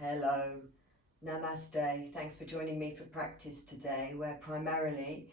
Hello, namaste. Thanks for joining me for practice today, where primarily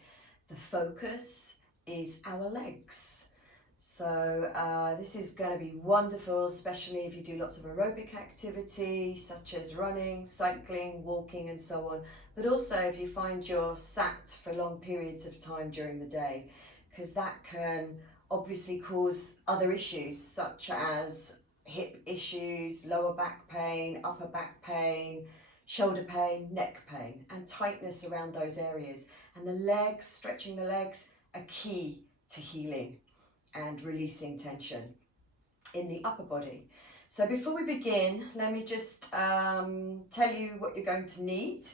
the focus is our legs. So this is going to be wonderful, especially if you do lots of aerobic activity such as running, cycling, walking and so on, but also if you find you're sat for long periods of time during the day, because that can obviously cause other issues such as hip issues, lower back pain, upper back pain, shoulder pain, neck pain, and tightness around those areas. And the legs, stretching the legs, are key to healing and releasing tension in the upper body. So before we begin, let me just tell you what you're going to need.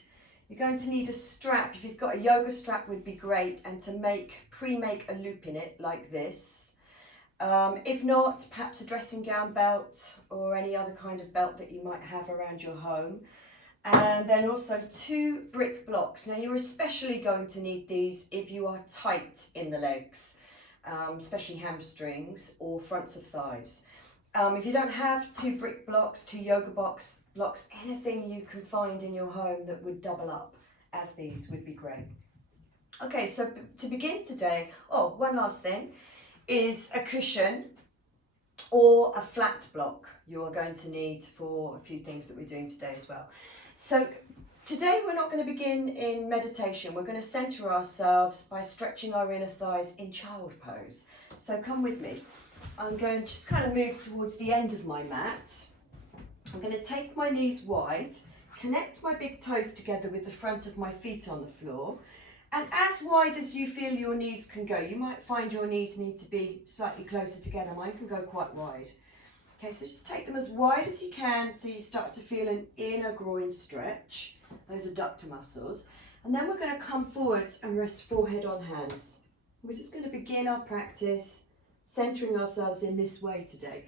You're going to need a strap. If you've got a yoga strap would be great, and to pre-make a loop in it like this. If not, perhaps a dressing gown belt or any other kind of belt that you might have around your home. And then also 2 brick blocks. Now you're especially going to need these if you are tight in the legs, especially hamstrings or fronts of thighs. If you don't have 2 brick blocks, 2 yoga blocks, anything you can find in your home that would double up as these would be great. Okay, so to begin today, one last thing, is a cushion or a flat block you are going to need for a few things that we're doing today as well. So today we're not going to begin in meditation. We're going to center ourselves by stretching our inner thighs in child pose. So come with me. I'm going to just kind of move towards the end of my mat. I'm going to take my knees wide, connect my big toes together with the front of my feet on the floor. And as wide as you feel your knees can go, you might find your knees need to be slightly closer together. Mine can go quite wide. Okay, so just take them as wide as you can so you start to feel an inner groin stretch. Those adductor muscles. And then we're going to come forwards and rest forehead on hands. We're just going to begin our practice centering ourselves in this way today.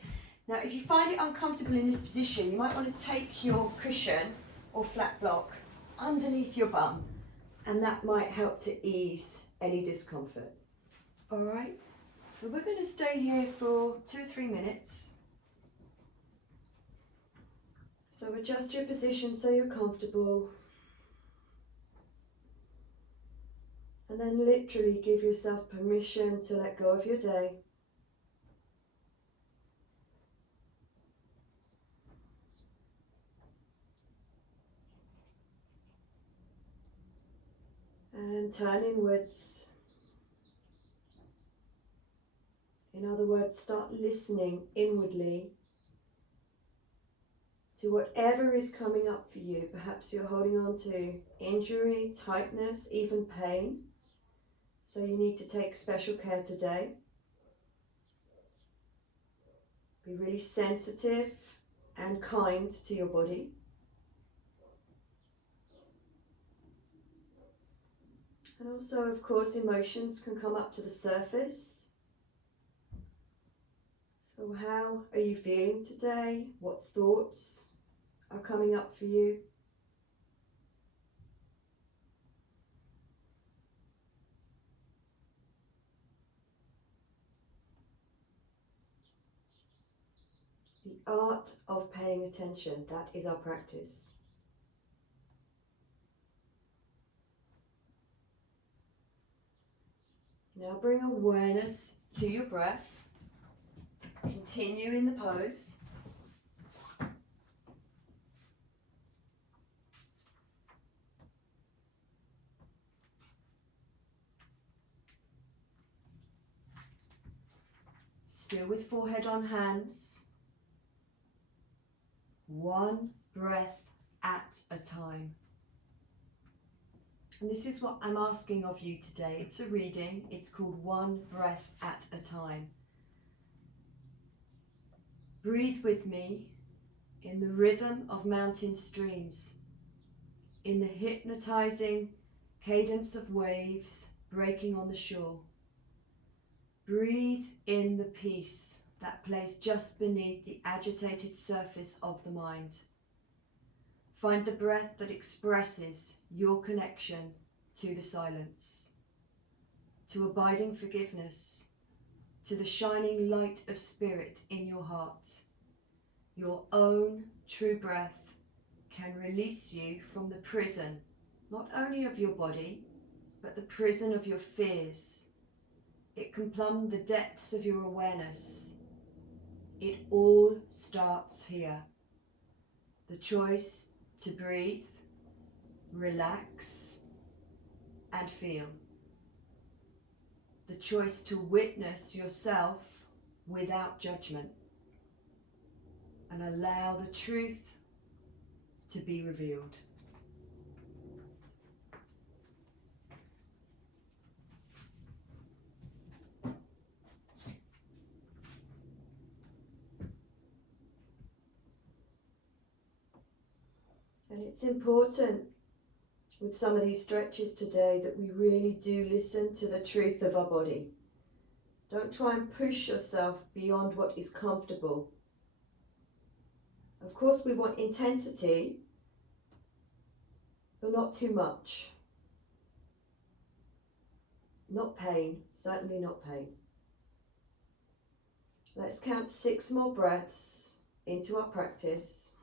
Now, if you find it uncomfortable in this position, you might want to take your cushion or flat block underneath your bum. And that might help to ease any discomfort. All right, so we're going to stay here for 2 or 3 minutes. So adjust your position so you're comfortable. And then literally give yourself permission to let go of your day. And turn inwards. In other words, start listening inwardly to whatever is coming up for you. Perhaps you're holding on to injury, tightness, even pain. So you need to take special care today. Be really sensitive and kind to your body. And also, of course, emotions can come up to the surface. So how are you feeling today? What thoughts are coming up for you? The art of paying attention, that is our practice. Now bring awareness to your breath. Continue in the pose. Still with forehead on hands. 1 breath at a time. And this is what I'm asking of you today. It's a reading. It's called 1 breath at a time. Breathe with me in the rhythm of mountain streams, in the hypnotizing cadence of waves breaking on the shore. Breathe in the peace that plays just beneath the agitated surface of the mind. Find the breath that expresses your connection to the silence, to abiding forgiveness, to the shining light of spirit in your heart, your own true breath can release you from the prison, not only of your body, but the prison of your fears. It can plumb the depths of your awareness. It all starts here. The choice to breathe, relax, and feel. The choice to witness yourself without judgment and allow the truth to be revealed. And it's important with some of these stretches today that we really do listen to the truth of our body. Don't try and push yourself beyond what is comfortable. Of course, we want intensity, but not too much. Not pain, certainly not pain. Let's count 6 more breaths into our practice.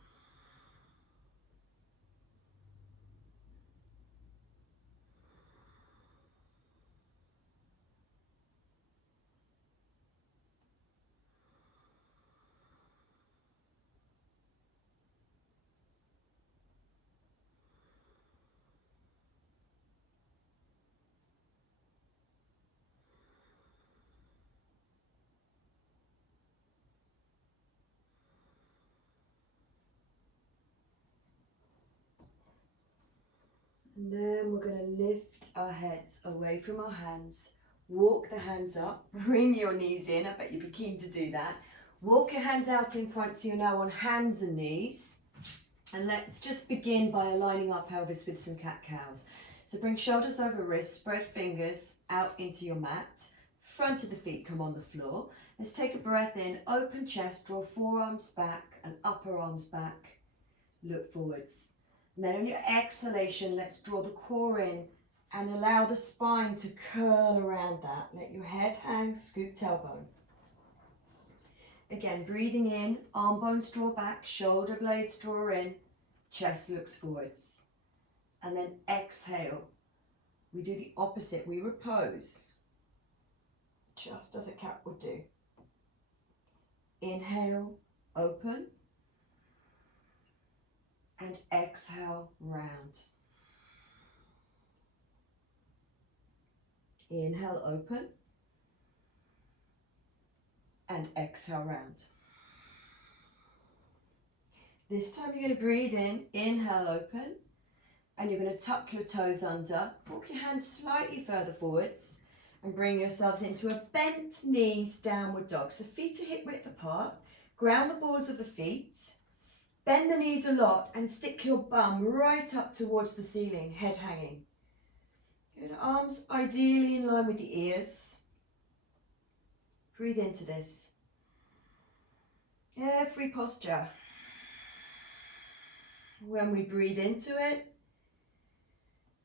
And then we're going to lift our heads away from our hands. Walk the hands up, bring your knees in. I bet you'd be keen to do that. Walk your hands out in front so you're now on hands and knees. And let's just begin by aligning our pelvis with some cat-cows. So bring shoulders over wrists, spread fingers out into your mat. Front of the feet come on the floor. Let's take a breath in, open chest, draw forearms back and upper arms back. Look forwards. And then on your exhalation, let's draw the core in and allow the spine to curl around that. Let your head hang, scoop tailbone. Again, breathing in, arm bones draw back, shoulder blades draw in, chest looks forwards. And then exhale. We do the opposite, we repose, just as a cat would do. Inhale, open. And exhale, round. Inhale, open. And exhale, round. This time you're going to breathe in, inhale, open. And you're going to tuck your toes under, walk your hands slightly further forwards and bring yourselves into a bent knees downward dog. So feet are hip width apart, ground the balls of the feet. Bend the knees a lot and stick your bum right up towards the ceiling, head hanging. Good, arms ideally in line with the ears. Breathe into this. Every posture. When we breathe into it,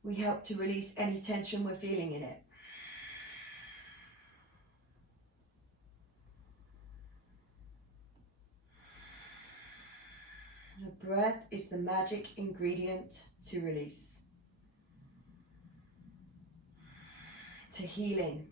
we help to release any tension we're feeling in it. The breath is the magic ingredient to release, to healing.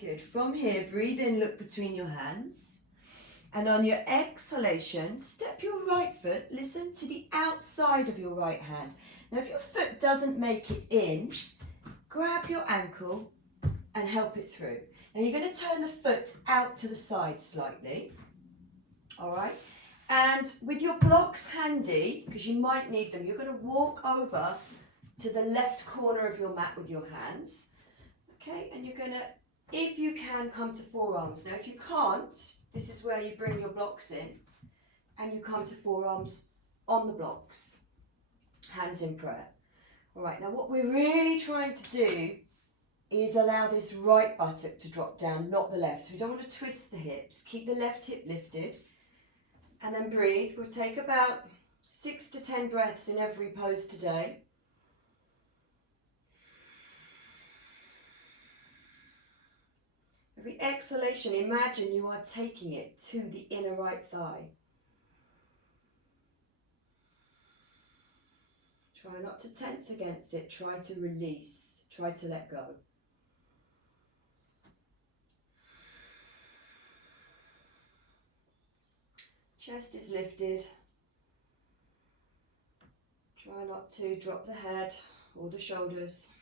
Good. From here, breathe in, look between your hands. And on your exhalation, step your right foot, listen to the outside of your right hand. Now, if your foot doesn't make it in, grab your ankle and help it through. Now, you're going to turn the foot out to the side slightly. All right. And with your blocks handy, because you might need them, you're going to walk over to the left corner of your mat with your hands. Okay. And you're going to, if you can, come to forearms. Now, if you can't, this is where you bring your blocks in and you come to forearms on the blocks, hands in prayer. All right, now what we're really trying to do is allow this right buttock to drop down, not the left. So we don't want to twist the hips. Keep the left hip lifted and then breathe. We'll take about 6 to 10 breaths in every pose today. Every exhalation, imagine you are taking it to the inner right thigh. Try not to tense against it, try to release, try to let go. Chest is lifted. Try not to drop the head or the shoulders.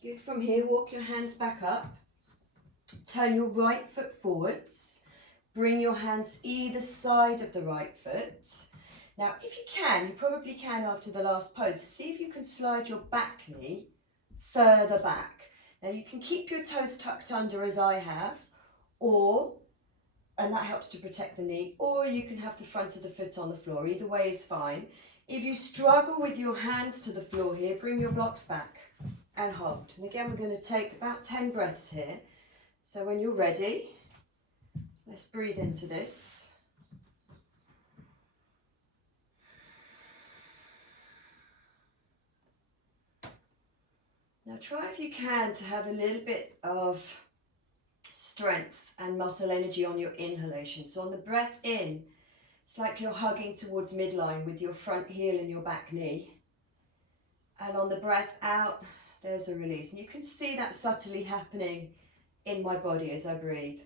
Good. From here, walk your hands back up. Turn your right foot forwards. Bring your hands either side of the right foot. Now, if you can, you probably can after the last pose, see if you can slide your back knee further back. Now, you can keep your toes tucked under as I have, and that helps to protect the knee, or you can have the front of the foot on the floor. Either way is fine. If you struggle with your hands to the floor here, bring your blocks back and hold. And again, we're going to take about 10 breaths here. So when you're ready, let's breathe into this. Now try if you can to have a little bit of strength and muscle energy on your inhalation. So on the breath in, it's like you're hugging towards midline with your front heel and your back knee. And on the breath out, there's a release. And you can see that subtly happening in my body as I breathe.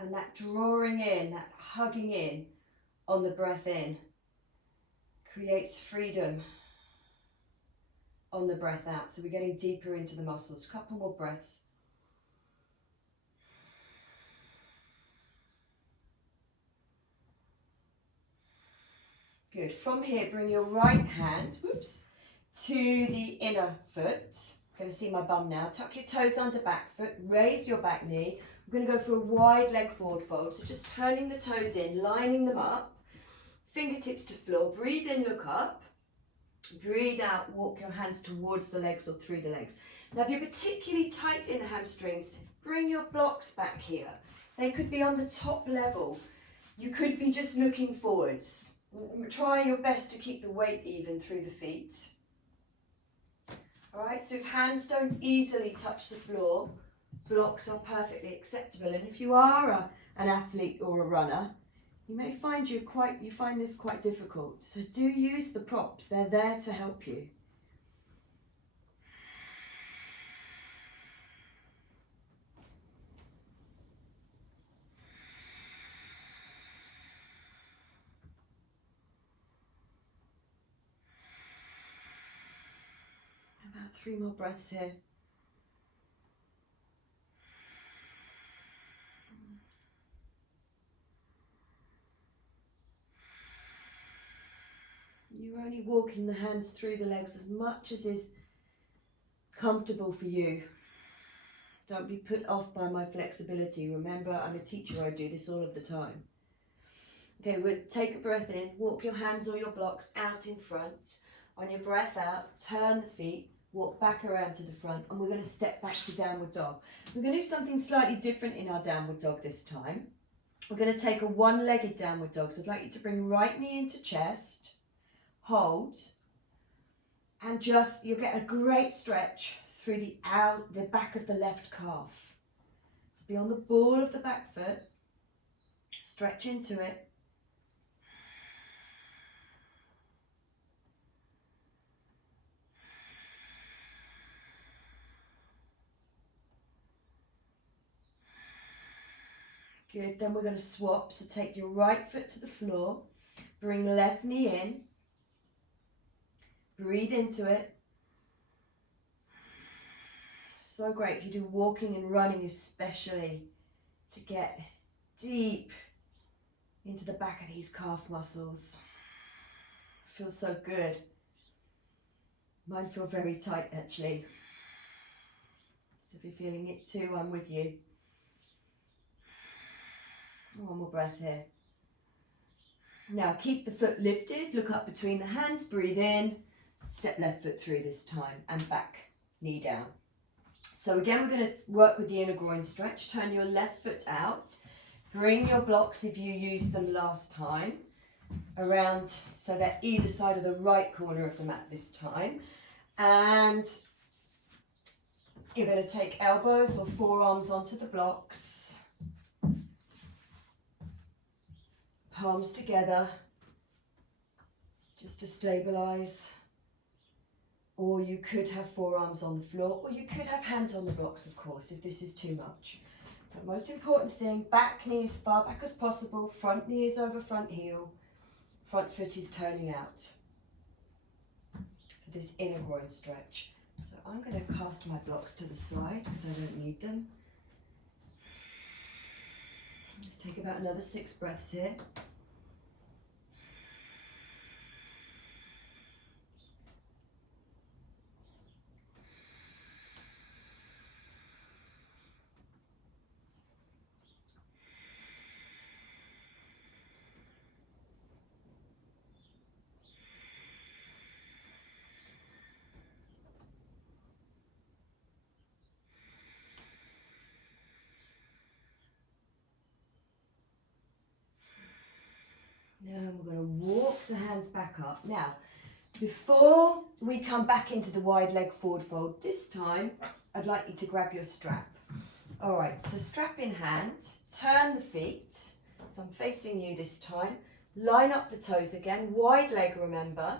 And that drawing in, that hugging in on the breath in creates freedom on the breath out. So we're getting deeper into the muscles. Couple more breaths. Good. From here, bring your right hand, to the inner foot. Going to see my bum now. Tuck your toes under back foot. Raise your back knee. We're going to go for a wide leg forward fold. So just turning the toes in, lining them up. Fingertips to floor. Breathe in, look up. Breathe out, walk your hands towards the legs or through the legs. Now, if you're particularly tight in the hamstrings, bring your blocks back here. They could be on the top level. You could be just looking forwards. Try your best to keep the weight even through the feet. All right, so if hands don't easily touch the floor, blocks are perfectly acceptable. And if you are an athlete or a runner, you may find you find this quite difficult. So do use the props. They're there to help you. About 3 more breaths here. You're only walking the hands through the legs as much as is comfortable for you. Don't be put off by my flexibility. Remember, I'm a teacher, I do this all of the time. Okay, we'll take a breath in, walk your hands or your blocks out in front. On your breath out, turn the feet, walk back around to the front, and we're going to step back to downward dog. We're going to do something slightly different in our downward dog this time. We're going to take a one-legged downward dog. So I'd like you to bring right knee into chest, hold, and just, you'll get a great stretch through the back of the left calf. So be on the ball of the back foot, stretch into it. Good, then we're going to swap. So take your right foot to the floor, bring left knee in, breathe into it. So great if you do walking and running especially, to get deep into the back of these calf muscles. Feels so good. Mine feel very tight actually. So if you're feeling it too, I'm with you. One more breath here. Now keep the foot lifted, look up between the hands, breathe in, step left foot through this time and back, knee down. So again, we're going to work with the inner groin stretch. Turn your left foot out, bring your blocks, if you used them last time, around so they're either side of the right corner of the mat this time. And you're going to take elbows or forearms onto the blocks, palms together, just to stabilize. Or you could have forearms on the floor, or you could have hands on the blocks, of course, if this is too much. But most important thing, back knee as far back as possible, front knee is over front heel, front foot is turning out for this inner groin stretch. So I'm going to cast my blocks to the side because I don't need them. Let's take about another 6 breaths here. Now we're going to walk the hands back up. Now, before we come back into the wide leg forward fold, this time I'd like you to grab your strap. All right, so strap in hand, turn the feet, so I'm facing you this time, line up the toes again, wide leg remember,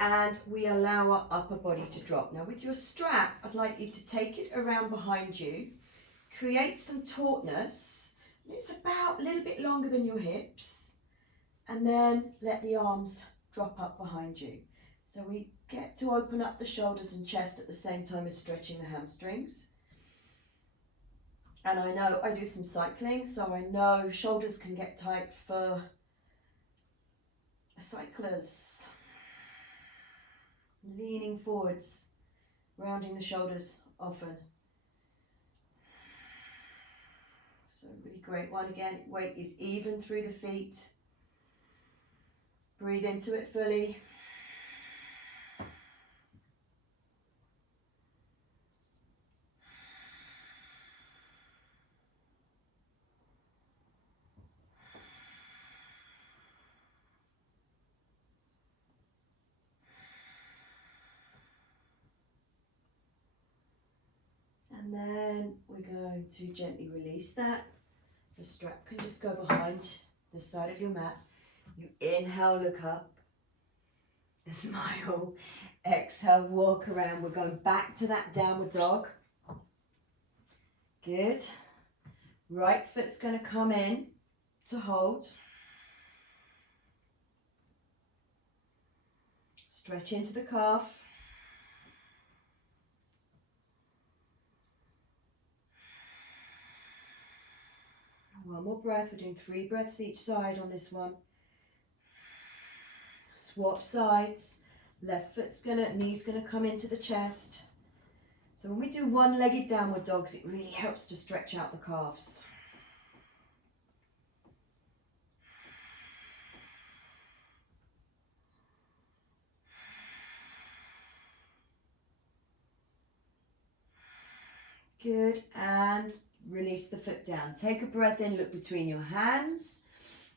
and we allow our upper body to drop. Now with your strap, I'd like you to take it around behind you, create some tautness, it's about a little bit longer than your hips, and then let the arms drop up behind you. So we get to open up the shoulders and chest at the same time as stretching the hamstrings. And I know I do some cycling, so I know shoulders can get tight for cyclists. Leaning forwards, rounding the shoulders often. So really great one again, weight is even through the feet. Breathe into it fully. And then we're going to gently release that. The strap can just go behind the side of your mat. You inhale, look up, smile, exhale, walk around. We're going back to that downward dog. Good. Right foot's going to come in to hold. Stretch into the calf. One more breath. We're doing 3 breaths each side on this one. Swap sides. Left foot's knee's gonna come into the chest. So when we do one-legged downward dogs, it really helps to stretch out the calves. Good, and release the foot down. Take a breath in, look between your hands,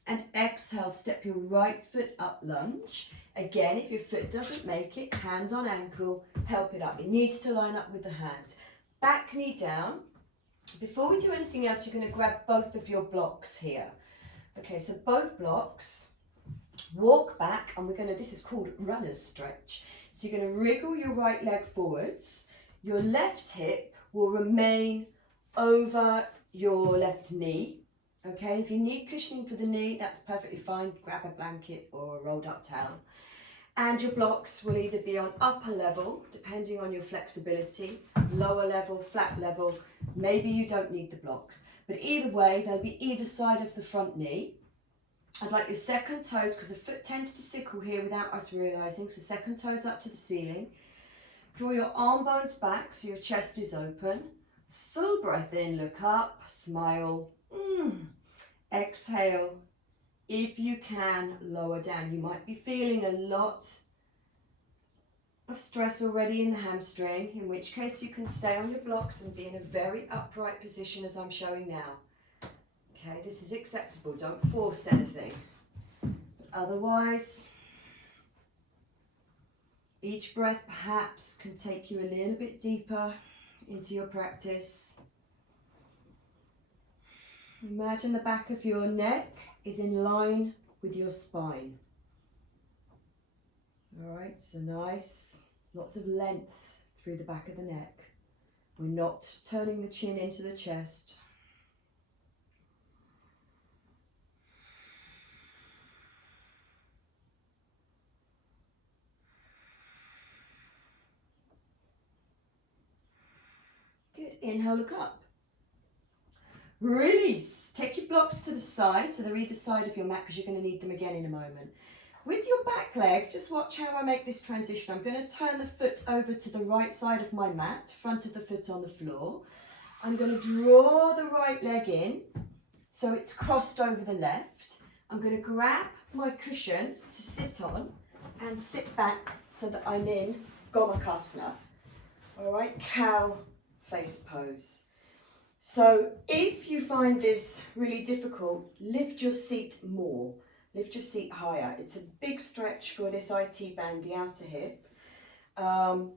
and exhale, step your right foot up, lunge. Again, if your foot doesn't make it, hand on ankle, help it up. It needs to line up with the hand. Back knee down. Before we do anything else, you're going to grab both of your blocks here. Okay, so both blocks, walk back, and this is called runner's stretch. So you're going to wriggle your right leg forwards. Your left hip will remain over your left knee. Okay, if you need cushioning for the knee, that's perfectly fine. Grab a blanket or a rolled up towel. And your blocks will either be on upper level, depending on your flexibility, lower level, flat level. Maybe you don't need the blocks. But either way, they'll be either side of the front knee. I'd like your second toes, because the foot tends to sickle here without us realising, so second toes up to the ceiling. Draw your arm bones back so your chest is open. Full breath in, look up, smile. Exhale, if you can, lower down. You might be feeling a lot of stress already in the hamstring, in which case you can stay on your blocks and be in a very upright position as I'm showing now. Okay, this is acceptable, don't force anything. But otherwise, each breath perhaps can take you a little bit deeper into your practice. Imagine the back of your neck is in line with your spine. All right, so nice, lots of length through the back of the neck. We're not turning the chin into the chest. Good, inhale, look up. Release, take your blocks to the side, so they're either side of your mat because you're going to need them again in a moment. With your back leg, just watch how I make this transition. I'm going to turn the foot over to the right side of my mat, front of the foot on the floor. I'm going to draw the right leg in, so it's crossed over the left. I'm going to grab my cushion to sit on and sit back so that I'm in Gamakasana. All right, cow face pose. So if you find this really difficult, lift your seat more. Lift your seat higher. It's a big stretch for this IT band, the outer hip. And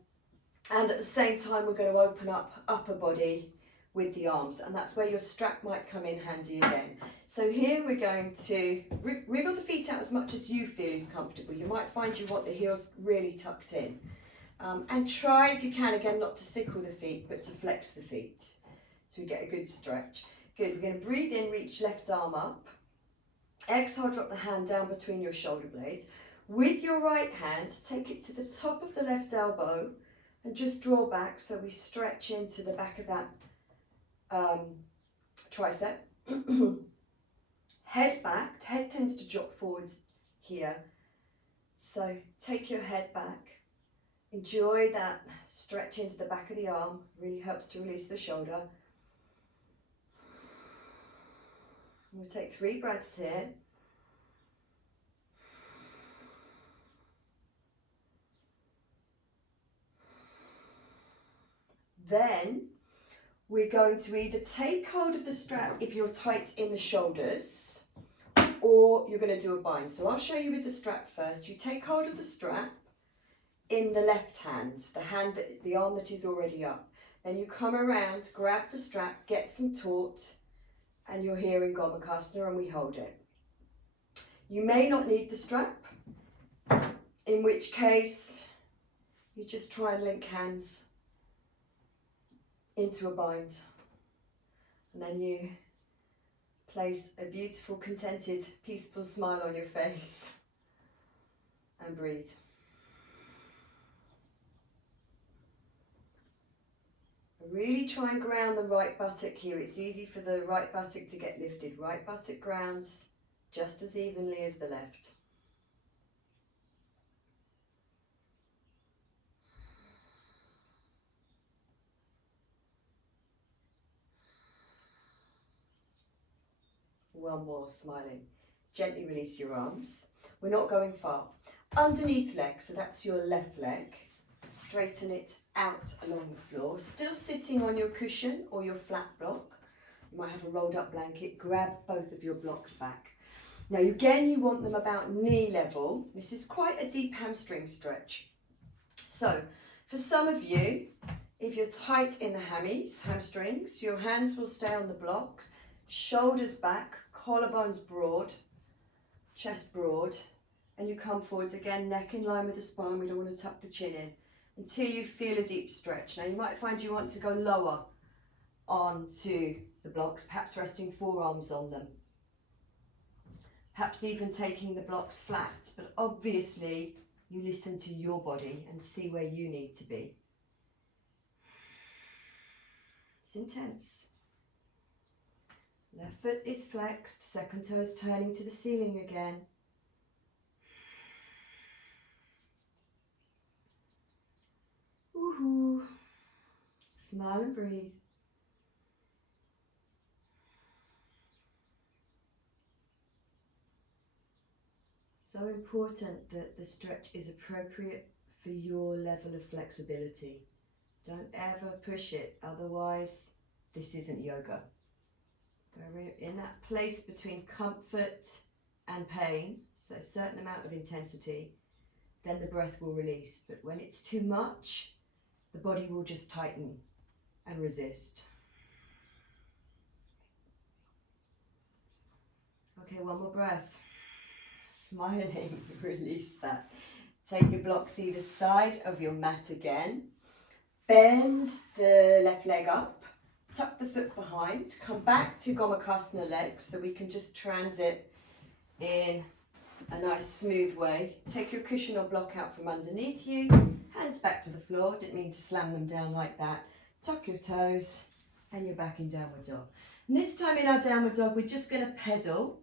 at the same time, we're going to open up upper body with the arms. And that's where your strap might come in handy again. So here we're going to wriggle the feet out as much as you feel is comfortable. You might find you want the heels really tucked in. And try, if you can, again, not to sickle the feet, but to flex the feet. So we get a good stretch. Good, we're going to breathe in, reach left arm up. Exhale, drop the hand down between your shoulder blades. With your right hand, take it to the top of the left elbow and just draw back so we stretch into the back of that tricep. Head back, head tends to drop forwards here. So take your head back. Enjoy that stretch into the back of the arm, really helps to release the shoulder. We'll take 3 breaths here. Then we're going to either take hold of the strap if you're tight in the shoulders, or you're going to do a bind. So I'll show you with the strap first. You take hold of the strap in the left hand, the arm that is already up. Then you come around, grab the strap, get some taut, and you're here in Gamakasana and we hold it. You may not need the strap, in which case you just try and link hands into a bind. And then you place a beautiful, contented, peaceful smile on your face and breathe. Really try and ground the right buttock here. It's easy for the right buttock to get lifted. Right buttock grounds just as evenly as the left. One more, smiling. Gently release your arms. We're not going far. Underneath leg, so that's your left leg. Straighten it out along the floor. Still sitting on your cushion or your flat block. You might have a rolled up blanket. Grab both of your blocks back. Now again, you want them about knee level. This is quite a deep hamstring stretch. So for some of you, if you're tight in the hamstrings, your hands will stay on the blocks. Shoulders back, collarbones broad, chest broad, and you come forwards again, neck in line with the spine. We don't want to tuck the chin in until you feel a deep stretch. Now you might find you want to go lower onto the blocks, perhaps resting forearms on them, perhaps even taking the blocks flat, but obviously you listen to your body and see where you need to be. It's intense. Left foot is flexed, second toe is turning to the ceiling again. Woohoo! Smile and breathe. So important that the stretch is appropriate for your level of flexibility. Don't ever push it, otherwise this isn't yoga. Where we're in that place between comfort and pain, so a certain amount of intensity, then the breath will release. But when it's too much, the body will just tighten and resist. Okay, one more breath. Smiling, release that. Take your blocks either side of your mat again. Bend the left leg up, tuck the foot behind, come back to Gamakasana legs so we can just transit in a nice smooth way. Take your cushion or block out from underneath you, hands back to the floor, didn't mean to slam them down like that. Tuck your toes and you're back in downward dog. And this time in our downward dog we're just going to pedal,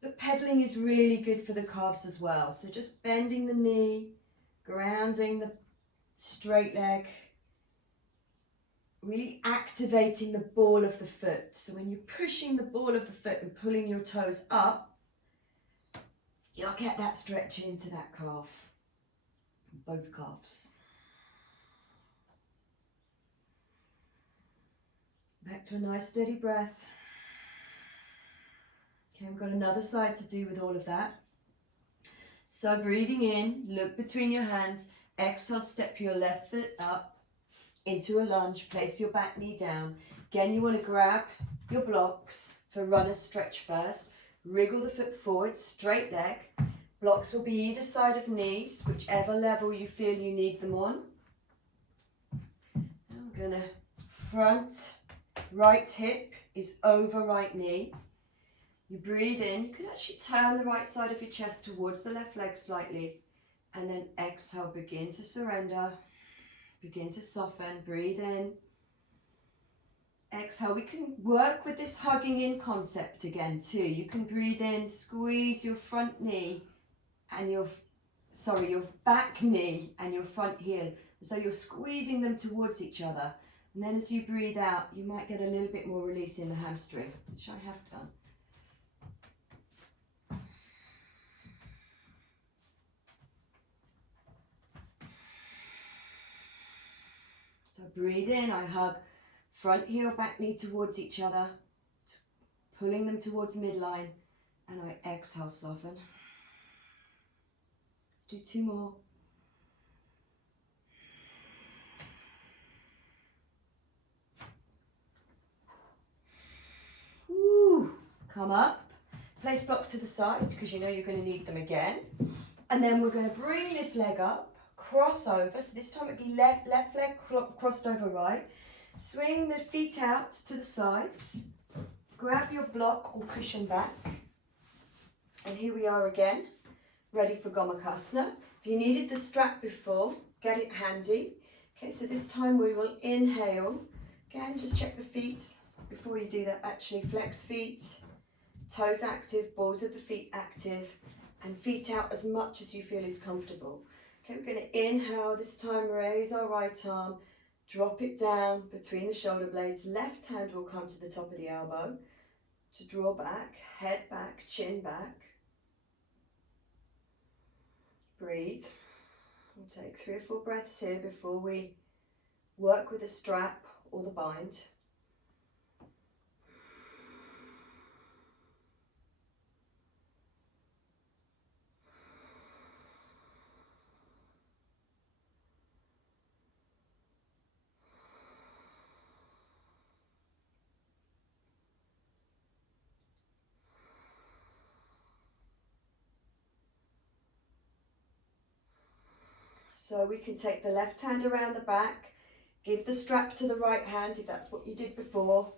but pedaling is really good for the calves as well. So just bending the knee, grounding the straight leg, really activating the ball of the foot. So when you're pushing the ball of the foot and pulling your toes up, you'll get that stretch into that calf, both calves. Back to a nice steady breath. Okay, we've got another side to do with all of that. So breathing in, look between your hands, exhale, step your left foot up into a lunge, place your back knee down. Again, you want to grab your blocks for runner's stretch first. Wriggle the foot forward, straight leg. Blocks will be either side of knees, whichever level you feel you need them on. I'm gonna front, right hip is over right knee. You breathe in, you can actually turn the right side of your chest towards the left leg slightly, and then exhale, begin to surrender. Begin to soften, breathe in. Exhale, we can work with this hugging in concept again too. You can breathe in, squeeze your front knee and your back knee and your front heel as though you're squeezing them towards each other. And then as you breathe out, you might get a little bit more release in the hamstring, which I have done. So breathe in, I hug front heel, back knee towards each other, pulling them towards midline, and I exhale, soften. Let's do two more. Woo. Come up, place blocks to the side because you know you're going to need them again. And then we're going to bring this leg up, cross over, so this time it'd be left leg crossed over right. Swing the feet out to the sides, grab your block or cushion back, and here we are again, ready for Gamakasana. If you needed the strap before, get it handy. Okay, so this time we will inhale. Again, just check the feet. Before you do that, actually flex feet, toes active, balls of the feet active, and feet out as much as you feel is comfortable. Okay, we're going to inhale, this time raise our right arm, drop it down between the shoulder blades, left hand will come to the top of the elbow to draw back, head back, chin back. Breathe. We'll take 3 or 4 breaths here before we work with the strap or the bind. So we can take the left hand around the back, give the strap to the right hand if that's what you did before,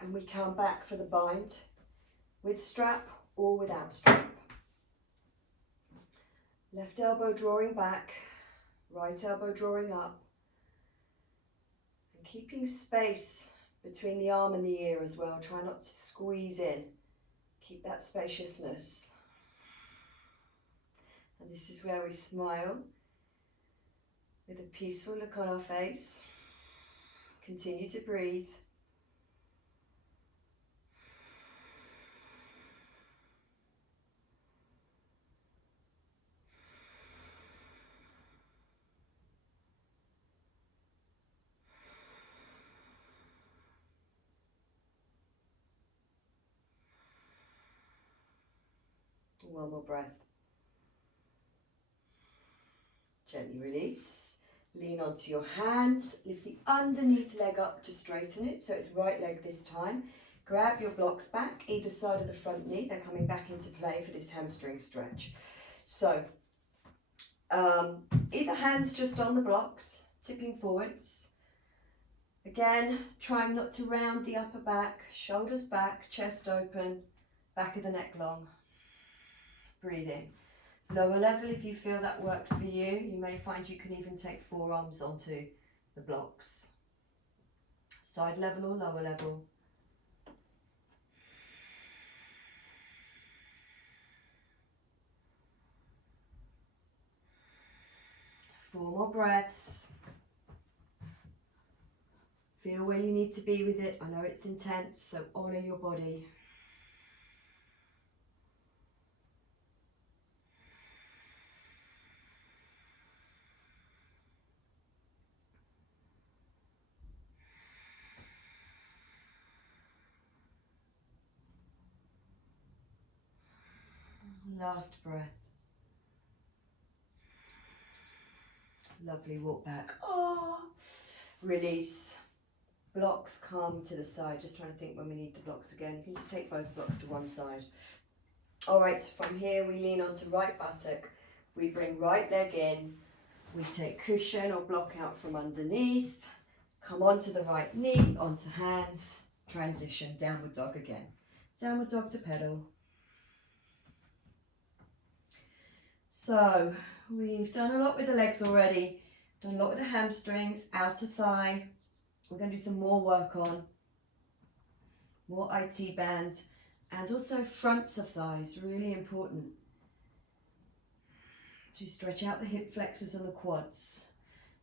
and we come back for the bind with strap or without strap. Left elbow drawing back, right elbow drawing up, and keeping space between the arm and the ear as well. Try not to squeeze in. Keep that spaciousness. And this is where we smile with a peaceful look on our face. Continue to breathe. One more breath. Gently release. Lean onto your hands. Lift the underneath leg up to straighten it. So it's right leg this time. Grab your blocks back, either side of the front knee. They're coming back into play for this hamstring stretch. So either hands just on the blocks, tipping forwards. Again, trying not to round the upper back, shoulders back, chest open, back of the neck long. Breathe in. Lower level, if you feel that works for you, you may find you can even take forearms onto the blocks. Side level or lower level. Four more breaths. Feel where you need to be with it. I know it's intense, so honour your body. Last breath. Lovely, walk back. Oh, release. Blocks come to the side. Just trying to think when we need the blocks again. You can just take both blocks to one side. All right, so from here we lean onto right buttock. We bring right leg in. We take cushion or block out from underneath. Come onto the right knee, onto hands. Transition, downward dog again. Downward dog to pedal. So we've done a lot with the legs already. Done a lot with the hamstrings, outer thigh. We're going to do some more work on more IT band and also fronts of thighs, really important to stretch out the hip flexors and the quads.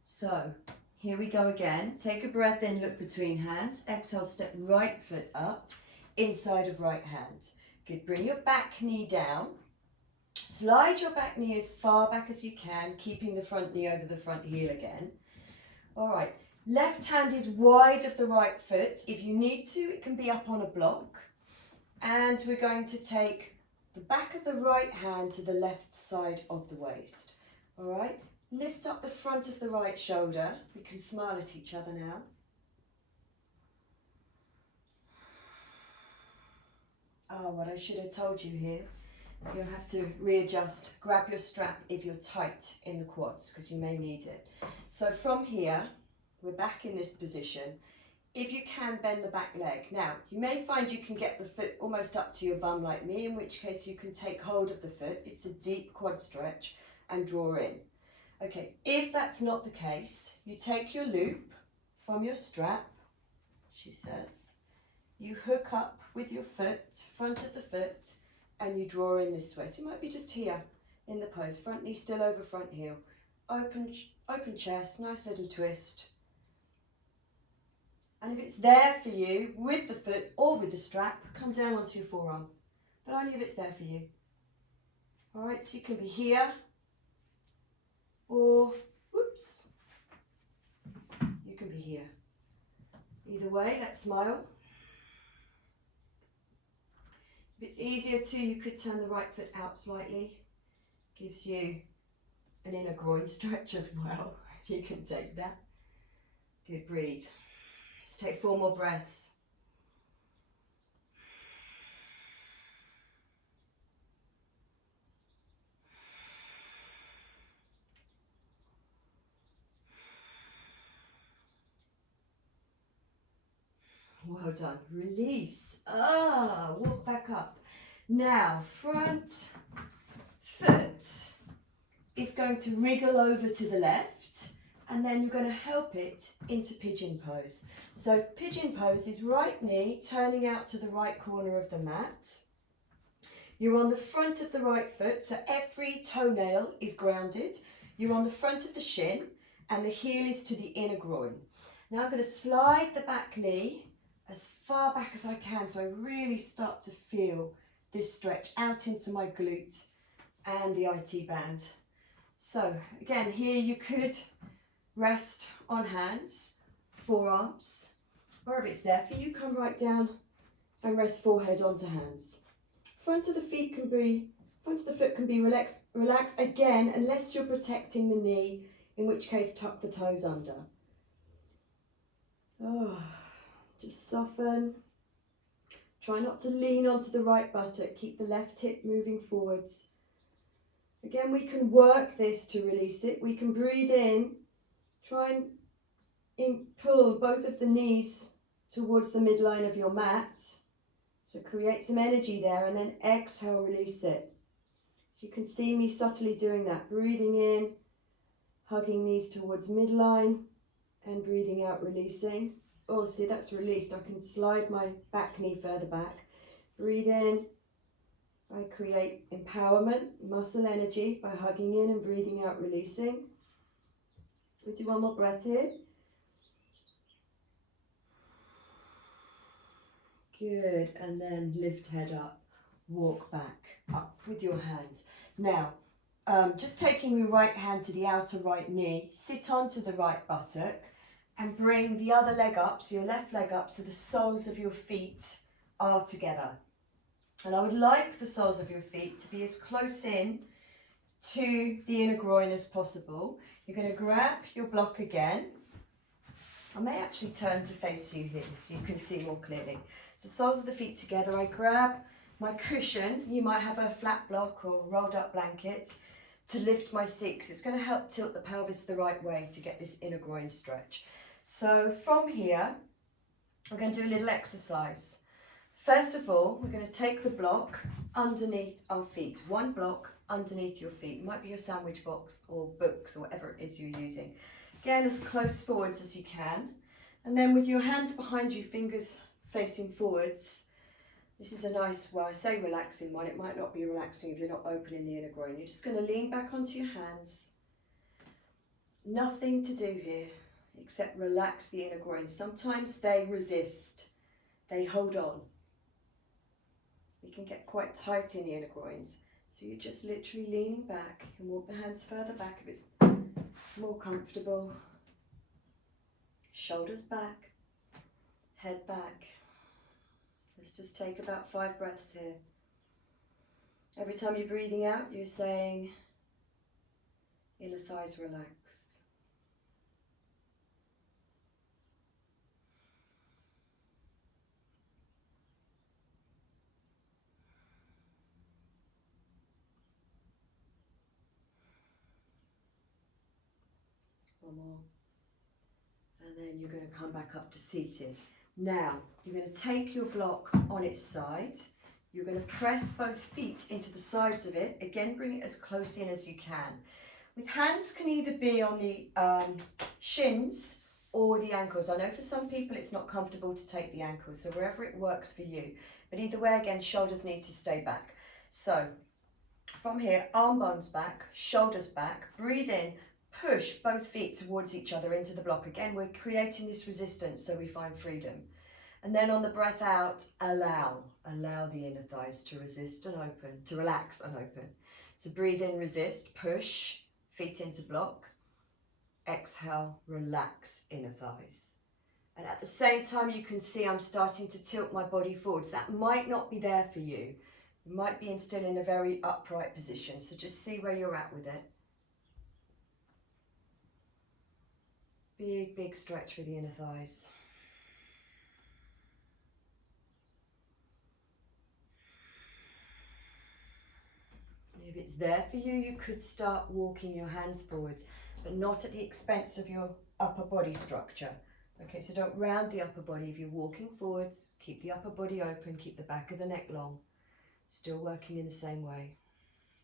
So here we go again. Take a breath in, look between hands. Exhale, step right foot up, inside of right hand. Good, bring your back knee down. Slide your back knee as far back as you can, keeping the front knee over the front heel again. All right, left hand is wide of the right foot. If you need to, it can be up on a block. And we're going to take the back of the right hand to the left side of the waist. All right, lift up the front of the right shoulder. We can smile at each other now. Oh, what I should have told you here. You'll have to readjust, grab your strap if you're tight in the quads because you may need it. So from here, we're back in this position. If you can, bend the back leg. Now, you may find you can get the foot almost up to your bum like me, in which case you can take hold of the foot. It's a deep quad stretch and draw in. Okay, if that's not the case, you take your loop from your strap, she says. You hook up with your foot, front of the foot, and you draw in this way. So you might be just here in the pose, front knee still over front heel. Open chest, nice little twist. And if it's there for you, with the foot or with the strap, come down onto your forearm. But only if it's there for you. All right, so you can be here, or, whoops, you can be here. Either way, let's smile. If it's easier to, you could turn the right foot out slightly. Gives you an inner groin stretch as well, if you can take that. Good, breathe. Let's take 4 more breaths. Well done. Release. Walk back up. Now, front foot is going to wriggle over to the left, and then you're going to help it into pigeon pose. So pigeon pose is right knee turning out to the right corner of the mat. You're on the front of the right foot, so every toenail is grounded. You're on the front of the shin, and the heel is to the inner groin. Now I'm going to slide the back knee as far back as I can, so I really start to feel this stretch out into my glute and the IT band. So again, here you could rest on hands, forearms, or if it's there for you, come right down and rest forehead onto hands. Front of the feet can be Front of the foot can be relaxed again, unless you're protecting the knee, in which case tuck the toes under. Oh, just soften. Try not to lean onto the right buttock. Keep the left hip moving forwards. Again, we can work this to release it. We can breathe in. Try and pull both of the knees towards the midline of your mat. So create some energy there, and then exhale, release it. So you can see me subtly doing that. Breathing in, hugging knees towards midline, and breathing out, releasing. Oh, see, that's released. I can slide my back knee further back. Breathe in. I create empowerment, muscle energy by hugging in and breathing out, releasing. We'll do one more breath here. Good, and then lift head up, walk back, up with your hands. Now, just taking your right hand to the outer right knee, sit onto the right buttock and bring the other leg up, so your left leg up, so the soles of your feet are together. And I would like the soles of your feet to be as close in to the inner groin as possible. You're going to grab your block again. I may actually turn to face you here so you can see more clearly. So soles of the feet together, I grab my cushion. You might have a flat block or rolled up blanket to lift my seat, because it's going to help tilt the pelvis the right way to get this inner groin stretch. So from here, we're going to do a little exercise. First of all, we're going to take the block underneath our feet. One block underneath your feet. It might be your sandwich box or books or whatever it is you're using. Again, as close forwards as you can. And then with your hands behind you, fingers facing forwards. This is a nice, well, I say relaxing one. It might not be relaxing if you're not opening the inner groin. You're just going to lean back onto your hands. Nothing to do here except relax the inner groin. Sometimes they resist. They hold on. You can get quite tight in the inner groins. So you're just literally leaning back. You can walk the hands further back if it's more comfortable. Shoulders back, head back. Let's just take about 5 breaths here. Every time you're breathing out, you're saying, inner thighs relax. One more. And then you're going to come back up to seated. Now, you're going to take your block on its side. You're going to press both feet into the sides of it. Again, bring it as close in as you can. With hands can either be on the shins or the ankles. I know for some people it's not comfortable to take the ankles, so wherever it works for you. But either way, again, shoulders need to stay back. So, from here, arm bones back, shoulders back, breathe in. Push both feet towards each other into the block. Again, we're creating this resistance so we find freedom. And then on the breath out, allow the inner thighs to resist and open, to relax and open. So breathe in, resist, push, feet into block. Exhale, relax inner thighs. And at the same time, you can see I'm starting to tilt my body forwards. That might not be there for you. You might be still in a very upright position. So just see where you're at with it. Big, big stretch for the inner thighs. If it's there for you, you could start walking your hands forwards, but not at the expense of your upper body structure. Okay, so don't round the upper body. If you're walking forwards, keep the upper body open, keep the back of the neck long. Still working in the same way.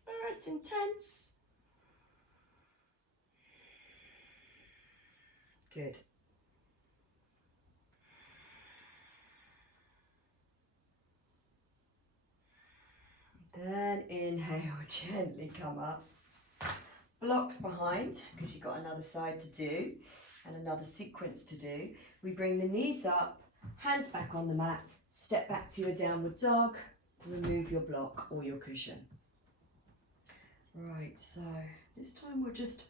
Oh, it's intense. Good. Then inhale, gently come up. Blocks behind, because you've got another side to do and another sequence to do. We bring the knees up, hands back on the mat, step back to your downward dog, remove your block or your cushion. Right, so this time we'll just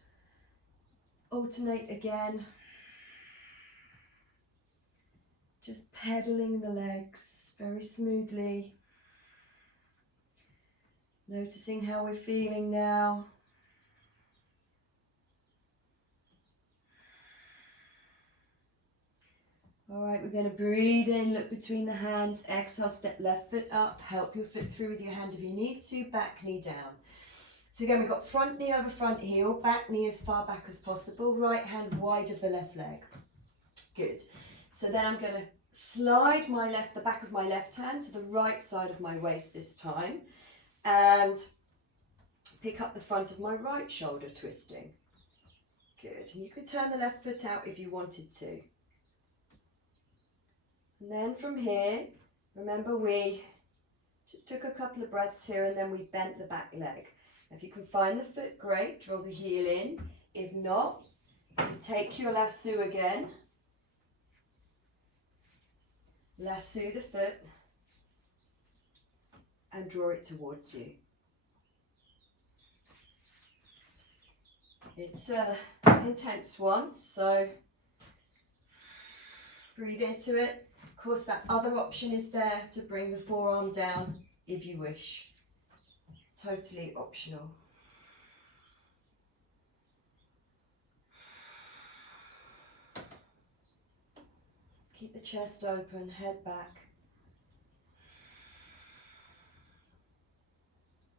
alternate again. Just pedaling the legs very smoothly. Noticing how we're feeling now. All right, we're going to breathe in, look between the hands, exhale, step left foot up, help your foot through with your hand if you need to, back knee down. So again, we've got front knee over front heel, back knee as far back as possible, right hand wide of the left leg. Good. So then I'm going to slide the back of my left hand to the right side of my waist this time, and pick up the front of my right shoulder, twisting. Good. And you could turn the left foot out if you wanted to. And then from here, remember we just took a couple of breaths here and then we bent the back leg. If you can find the foot, great, draw the heel in. If not, you take your lasso again, lasso the foot and draw it towards you. It's an intense one, so breathe into it. Of course, that other option is there to bring the forearm down if you wish. Totally optional. Keep the chest open, head back.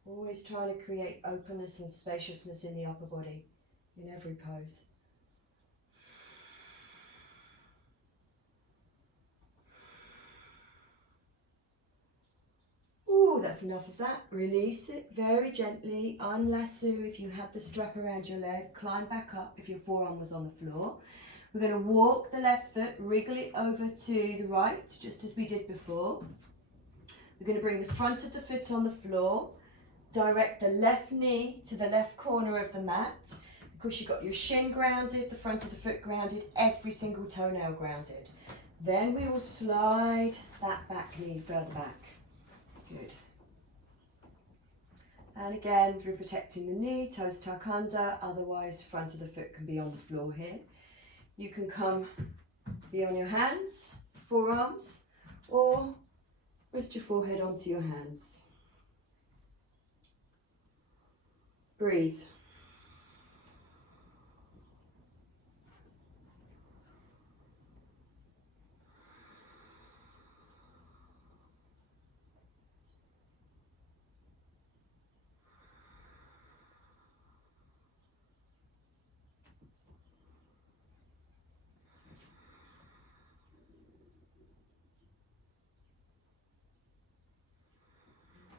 Always trying to create openness and spaciousness in the upper body in every pose. Ooh, that's enough of that. Release it very gently. Unlasso if you have the strap around your leg. Climb back up if your forearm was on the floor. We're going to walk the left foot, wriggle it over to the right, just as we did before. We're going to bring the front of the foot on the floor. Direct the left knee to the left corner of the mat. Of course, you've got your shin grounded, the front of the foot grounded, every single toenail grounded. Then we will slide that back knee further back. Good. And again, through protecting the knee, toes tuck under, otherwise front of the foot can be on the floor here. You can be on your hands, forearms, or rest your forehead onto your hands. Breathe.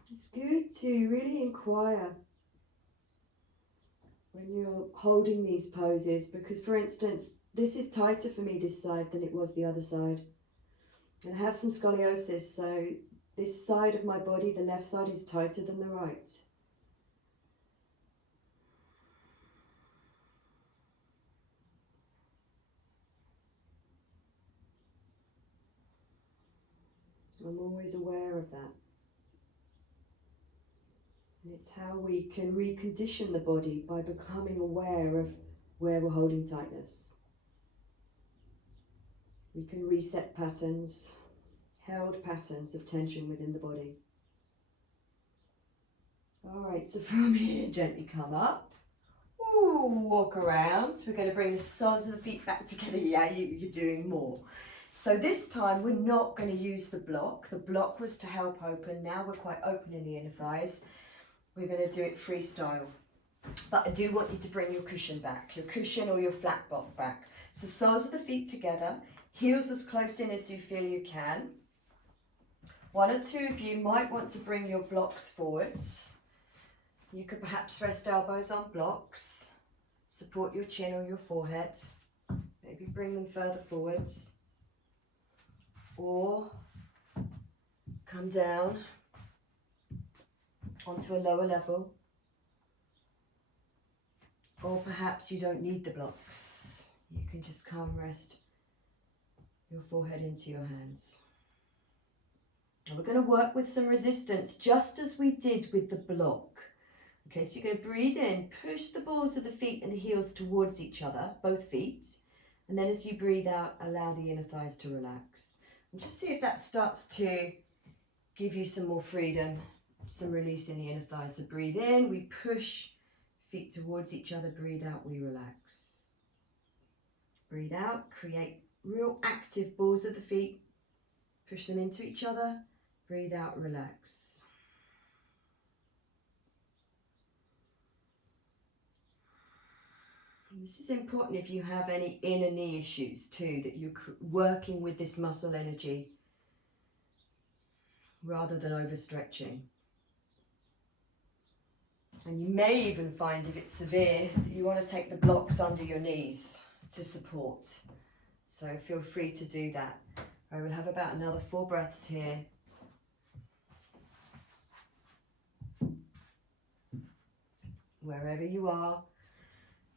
It's good to really inquire when you're holding these poses, because for instance, this is tighter for me this side than it was the other side. And I have some scoliosis, so this side of my body, the left side, is tighter than the right. I'm always aware of that. And it's how we can recondition the body, by becoming aware of where we're holding tightness. We can reset patterns, held patterns of tension within the body. All right, so from here, gently come up. Ooh, walk around. We're going to bring the soles of the feet back together. Yeah, you're doing more. So this time we're not going to use the block. The block was to help open. Now we're quite open in the inner thighs. We're going to do it freestyle. But I do want you to bring your cushion back, your cushion or your flat block back. So soles of the feet together, heels as close in as you feel you can. One or two of you might want to bring your blocks forwards. You could perhaps rest elbows on blocks, support your chin or your forehead, maybe bring them further forwards, or come down onto a lower level, or perhaps you don't need the blocks. You can just come rest your forehead into your hands. And we're going to work with some resistance, just as we did with the block. Okay, so you're going to breathe in, push the balls of the feet and the heels towards each other, both feet. And then as you breathe out, allow the inner thighs to relax. And just see if that starts to give you some more freedom some release in the inner thighs. So breathe in, we push feet towards each other. Breathe out, we relax. Breathe out, create real active balls of the feet. Push them into each other. Breathe out, relax. And this is important if you have any inner knee issues too, that you're working with this muscle energy rather than overstretching. And you may even find, if it's severe, you want to take the blocks under your knees to support. So feel free to do that. I will have about another 4 breaths here. Wherever you are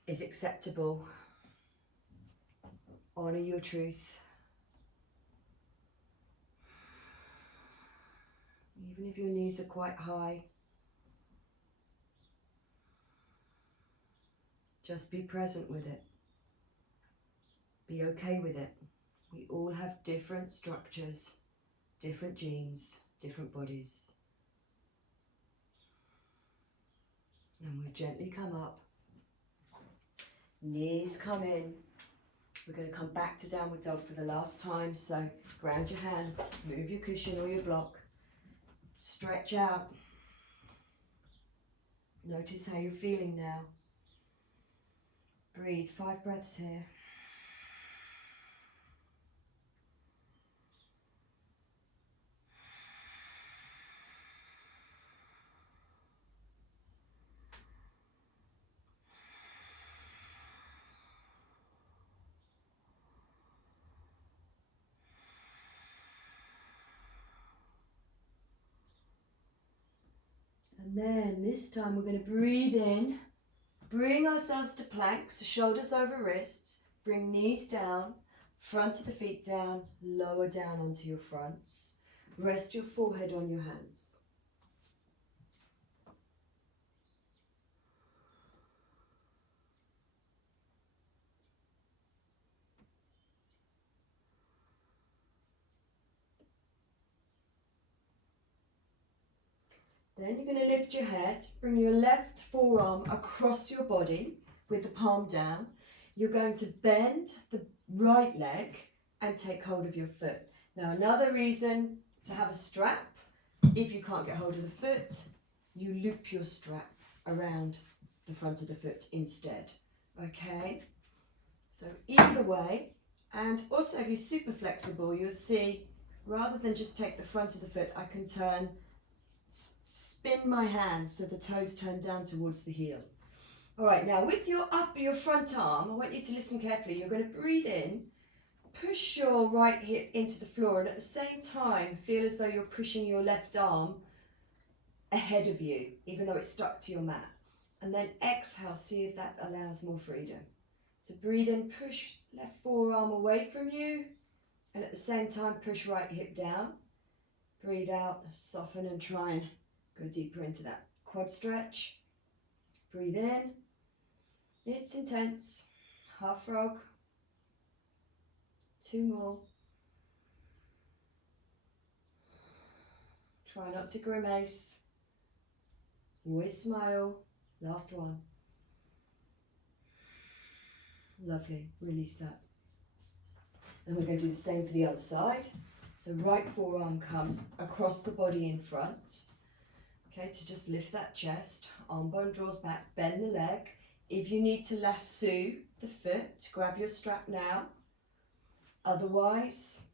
is acceptable. Honor your truth. Even if your knees are quite high, just be present with it. Be okay with it. We all have different structures, different genes, different bodies. And we'll gently come up. Knees come in. We're going to come back to downward dog for the last time. So ground your hands, move your cushion or your block. Stretch out. Notice how you're feeling now. Breathe, 5 breaths here. And then this time we're going to breathe in, bring ourselves to plank, so shoulders over wrists, bring knees down, front of the feet down, lower down onto your fronts. Rest your forehead on your hands. Then you're going to lift your head, bring your left forearm across your body with the palm down. You're going to bend the right leg and take hold of your foot. Now another reason to have a strap, if you can't get hold of the foot, you loop your strap around the front of the foot instead. Okay? So either way, and also if you're super flexible, you'll see rather than just take the front of the foot, I can spin my hand so the toes turn down towards the heel. All right, now with your front arm, I want you to listen carefully. You're going to breathe in, push your right hip into the floor, and at the same time feel as though you're pushing your left arm ahead of you, even though it's stuck to your mat. And then exhale, see if that allows more freedom. So breathe in, push left forearm away from you, and at the same time push right hip down. Breathe out, soften and try and go deeper into that quad stretch. Breathe in. It's intense. Half frog. 2 more. Try not to grimace. Always smile. Last one. Lovely. Release that. And we're going to do the same for the other side. So right forearm comes across the body in front. Okay, to just lift that chest. Arm bone draws back, bend the leg. If you need to lasso the foot, grab your strap now. Otherwise,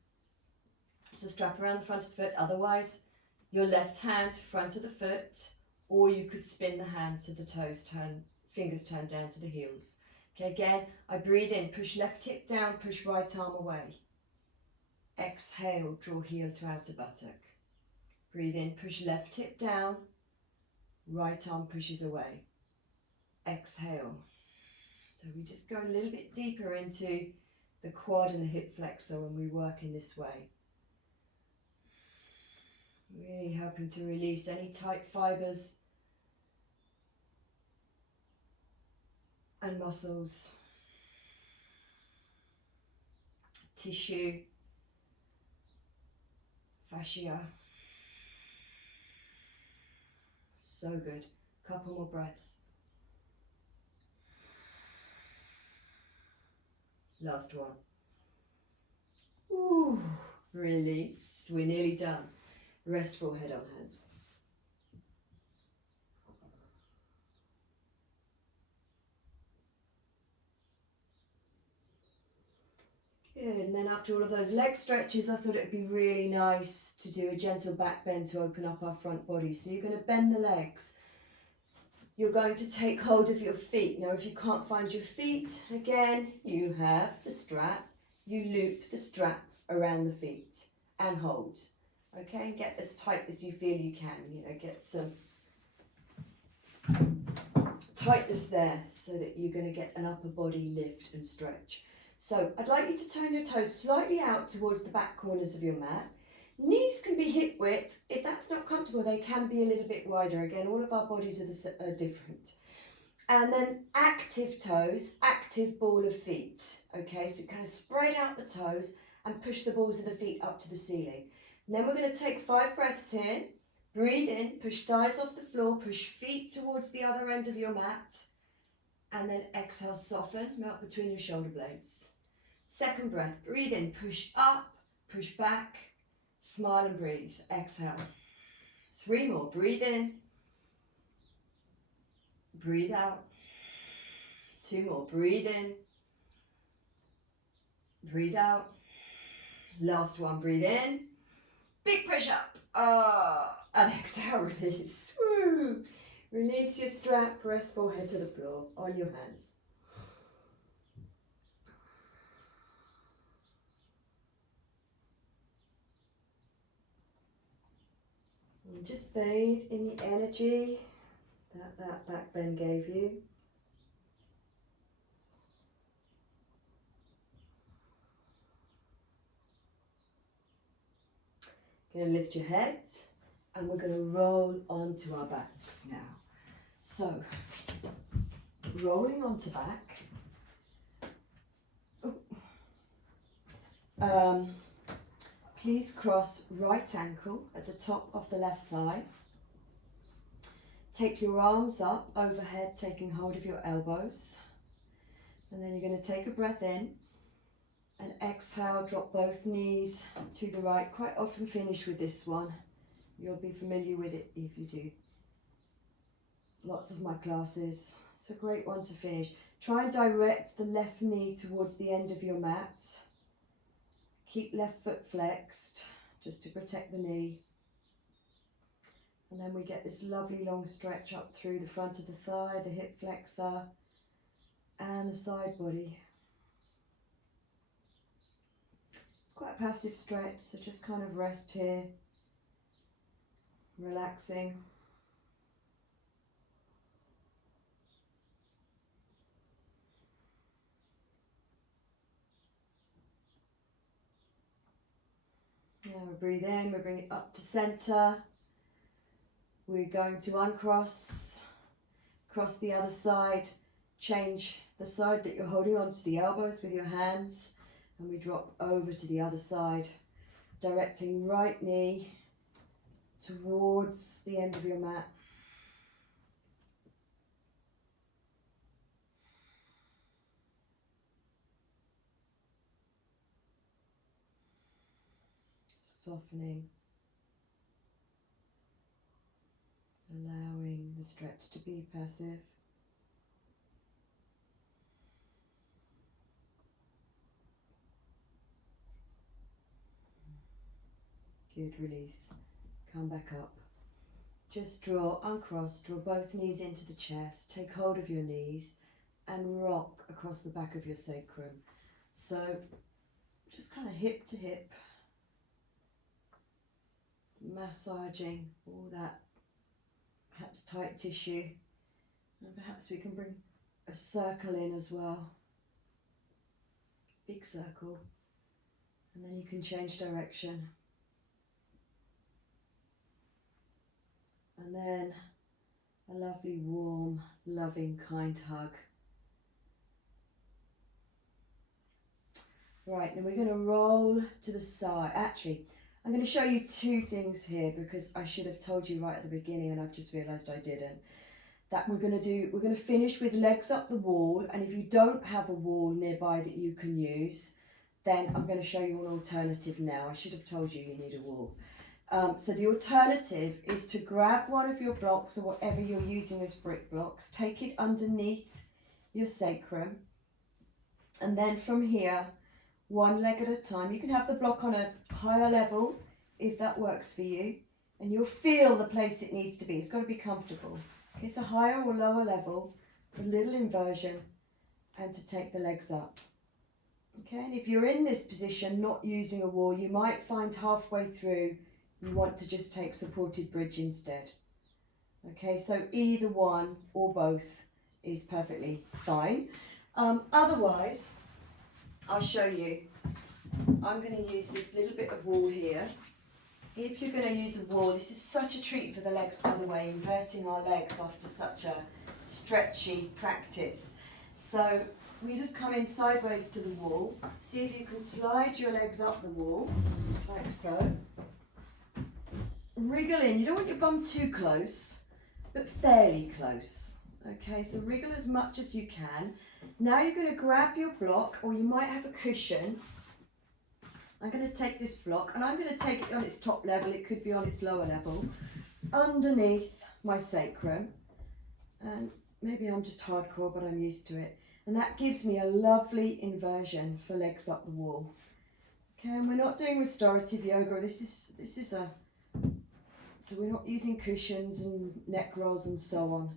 so strap around the front of the foot. Otherwise, your left hand, front of the foot, or you could spin the hand so the toes turn, fingers turn down to the heels. Okay, again, I breathe in, push left hip down, push right arm away. Exhale, draw heel to outer buttock. Breathe in, push left hip down, right arm pushes away. Exhale. So we just go a little bit deeper into the quad and the hip flexor when we work in this way. Really helping to release any tight fibers and muscles, tissue, fascia. So good. Couple more breaths. Last one. Ooh, release. We're nearly done. Restful head on hands. Good, and then after all of those leg stretches, I thought it would be really nice to do a gentle back bend to open up our front body. So you're going to bend the legs. You're going to take hold of your feet. Now, if you can't find your feet, again, you have the strap. You loop the strap around the feet and hold. Okay, get as tight as you feel you can. You know, get some tightness there so that you're going to get an upper body lift and stretch. So I'd like you to turn your toes slightly out towards the back corners of your mat. Knees can be hip width. If that's not comfortable, they can be a little bit wider. Again, all of our bodies are different. And then active toes, active ball of feet. Okay, so kind of spread out the toes and push the balls of the feet up to the ceiling. And then we're going to take 5 breaths here. Breathe in, push thighs off the floor, push feet towards the other end of your mat. And then exhale, soften, melt between your shoulder blades. Second breath, breathe in, push up, push back, smile and breathe. Exhale. 3 more, breathe in, breathe out. 2 more, breathe in, breathe out. Last one, breathe in, big push up, and exhale, release. Woo. Release your strap, restful head to the floor, on your hands. And just bathe in the energy that back bend gave you. Going to lift your head and we're going to roll onto our backs now. So, rolling onto back. Please cross right ankle at the top of the left thigh. Take your arms up overhead, taking hold of your elbows. And then you're going to take a breath in and exhale, drop both knees to the right. Quite often finish with this one. You'll be familiar with it if you do lots of my classes. It's a great one to finish. Try and direct the left knee towards the end of your mat. Keep left foot flexed, just to protect the knee. And then we get this lovely long stretch up through the front of the thigh, the hip flexor, and the side body. It's quite a passive stretch, so just kind of rest here, relaxing. Now we breathe in, we bring it up to center. We're going to uncross, cross the other side, change the side that you're holding on to the elbows with your hands, and we drop over to the other side, directing right knee towards the end of your mat. Softening, allowing the stretch to be passive. Good, release. Come back up. Just draw, uncross, draw both knees into the chest, take hold of your knees and rock across the back of your sacrum. So just kind of hip to hip, massaging all that perhaps tight tissue, and perhaps we can bring a circle in as well, big circle, and then you can change direction, and then a lovely warm loving kind hug. Right, now we're going to roll to the side. Actually, I'm going to show you two things here because I should have told you right at the beginning and I've just realised I didn't. That we're going to finish with legs up the wall, and if you don't have a wall nearby that you can use, then I'm going to show you an alternative now. I should have told you you need a wall. So the alternative is to grab one of your blocks or whatever you're using as brick blocks, take it underneath your sacrum, and then from here, one leg at a time. You can have the block on a higher level if that works for you, and you'll feel the place it needs to be. It's got to be comfortable. Okay, so higher or lower level, a little inversion, and to take the legs up. Okay, and if you're in this position, not using a wall, you might find halfway through you want to just take supported bridge instead. Okay, so either one or both is perfectly fine. Otherwise, I'll show you. I'm going to use this little bit of wall here. If you're going to use a wall, this is such a treat for the legs, by the way, inverting our legs after such a stretchy practice. So we just come in sideways to the wall. See if you can slide your legs up the wall, like so. Wriggle in. You don't want your bum too close, but fairly close. Okay, so wriggle as much as you can. Now you're going to grab your block, or you might have a cushion. I'm going to take this block, and I'm going to take it on its top level. It could be on its lower level, underneath my sacrum. And maybe I'm just hardcore, but I'm used to it. And that gives me a lovely inversion for legs up the wall. Okay, and we're not doing restorative yoga. This is a, so we're not using cushions and neck rolls and so on.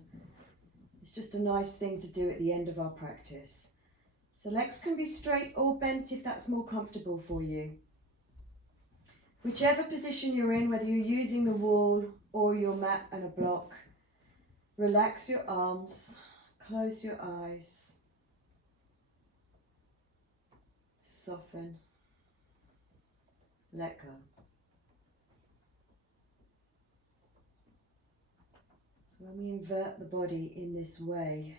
It's just a nice thing to do at the end of our practice. So legs can be straight or bent if that's more comfortable for you. Whichever position you're in, whether you're using the wall or your mat and a block, relax your arms, close your eyes, soften, let go. So when we invert the body in this way,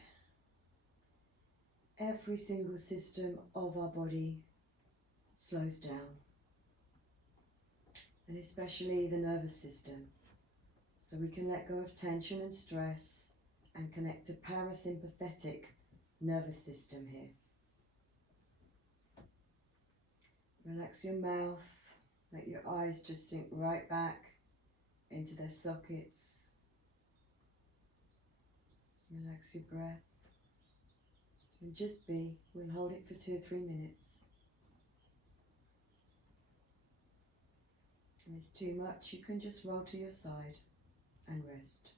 every single system of our body slows down, and especially the nervous system. So we can let go of tension and stress and connect to parasympathetic nervous system here. Relax your mouth, let your eyes just sink right back into their sockets. Relax your breath. And just be. We'll hold it for 2 or 3 minutes. If it's too much, you can just roll to your side and rest.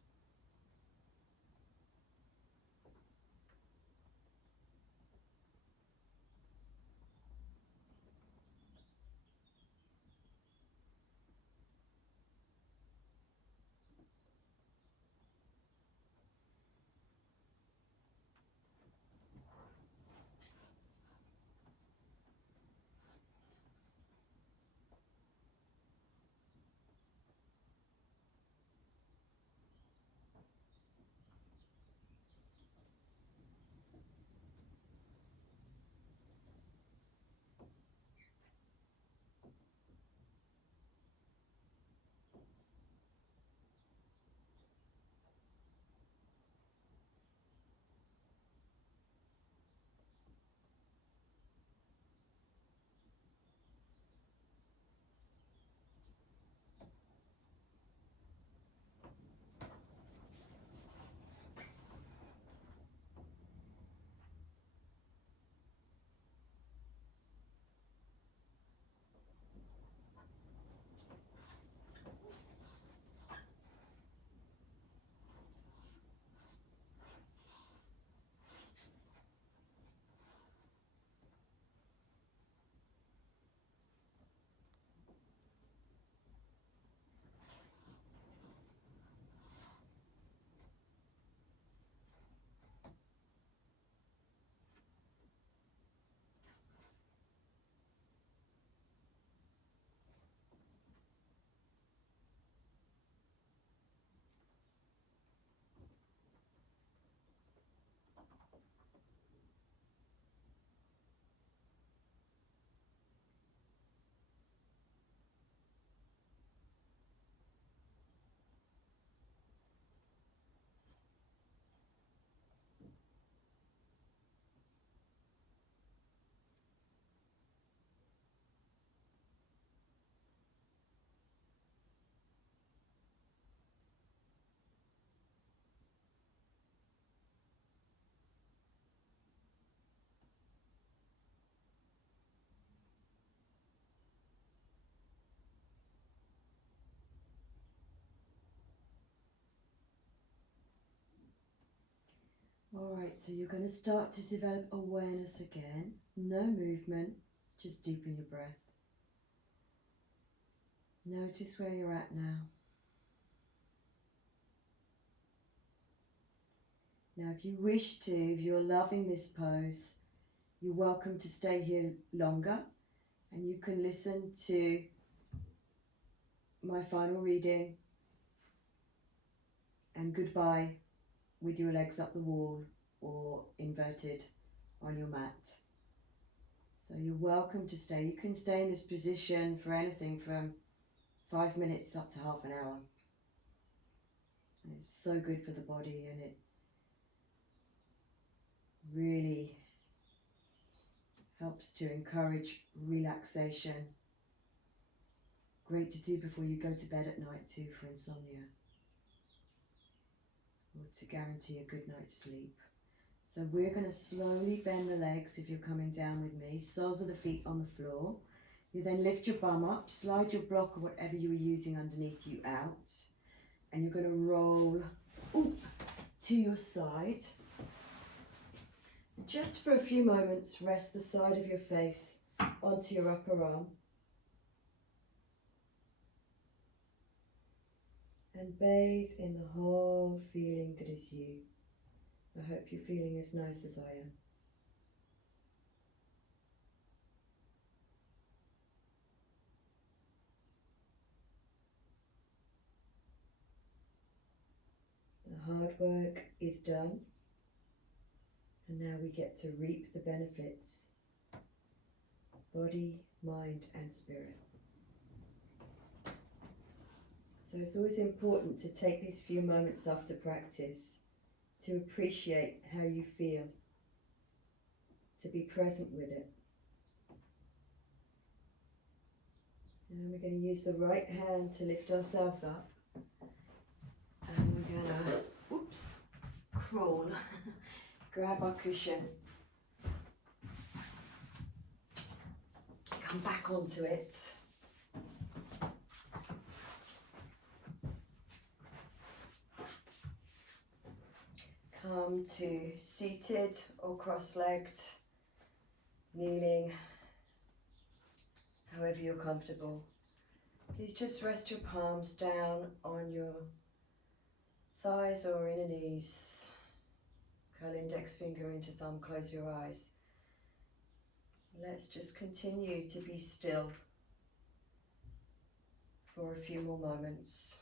Alright, so you're going to start to develop awareness again. No movement, just deepen your breath. Notice where you're at now. Now if you wish to, if you're loving this pose, you're welcome to stay here longer and you can listen to my final reading and goodbye with your legs up the wall or inverted on your mat. So you're welcome to stay. You can stay in this position for anything from 5 minutes up to half an hour. And it's so good for the body and it really helps to encourage relaxation. Great to do before you go to bed at night too for insomnia, or to guarantee a good night's sleep. So we're going to slowly bend the legs if you're coming down with me, soles of the feet on the floor. You then lift your bum up, slide your block or whatever you were using underneath you out, and you're going to roll to your side. Just for a few moments, rest the side of your face onto your upper arm. And bathe in the whole feeling that is you. I hope you're feeling as nice as I am. The hard work is done. And now we get to reap the benefits. Body, mind and spirit. So it's always important to take these few moments after practice to appreciate how you feel, to be present with it. And we're going to use the right hand to lift ourselves up. And we're going to, crawl, grab our cushion, come back onto it. Come to seated or cross-legged, kneeling, however you're comfortable. Please just rest your palms down on your thighs or inner knees. Curl index finger into thumb, close your eyes. Let's just continue to be still for a few more moments.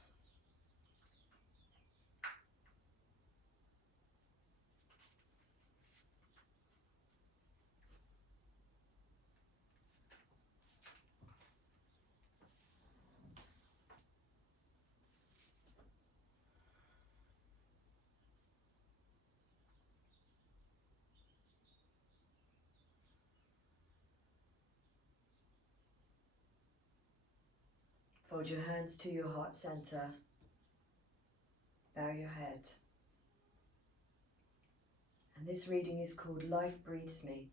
Fold your hands to your heart center. Bow your head. And this reading is called Life Breathes Me.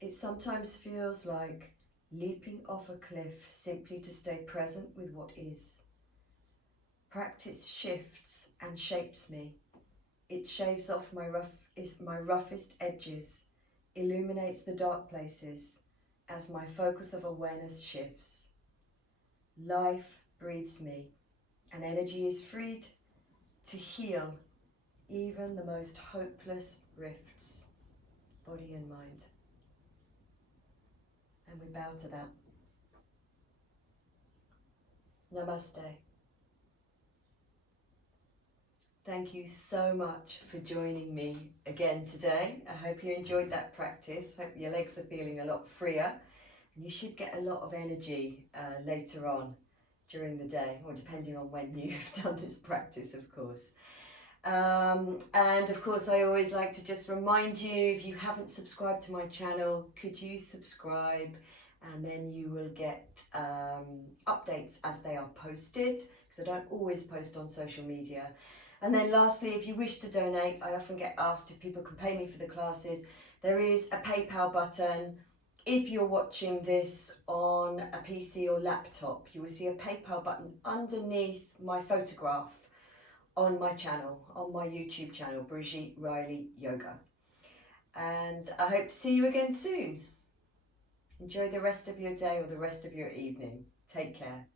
It sometimes feels like leaping off a cliff simply to stay present with what is. Practice shifts and shapes me. It shaves off my roughest edges, illuminates the dark places as my focus of awareness shifts. Life breathes me, and energy is freed to heal even the most hopeless rifts, body and mind. And we bow to that. Namaste. Thank you so much for joining me again today. I hope you enjoyed that practice. Hope your legs are feeling a lot freer. And you should get a lot of energy later on during the day, or depending on when you've done this practice, of course. And of course, I always like to just remind you, if you haven't subscribed to my channel, could you subscribe? And then you will get updates as they are posted, because I don't always post on social media. And then lastly, if you wish to donate, I often get asked if people can pay me for the classes. There is a PayPal button. If you're watching this on a PC or laptop, you will see a PayPal button underneath my photograph on my channel, on my YouTube channel, Brigitte Riley Yoga. And I hope to see you again soon. Enjoy the rest of your day or the rest of your evening. Take care.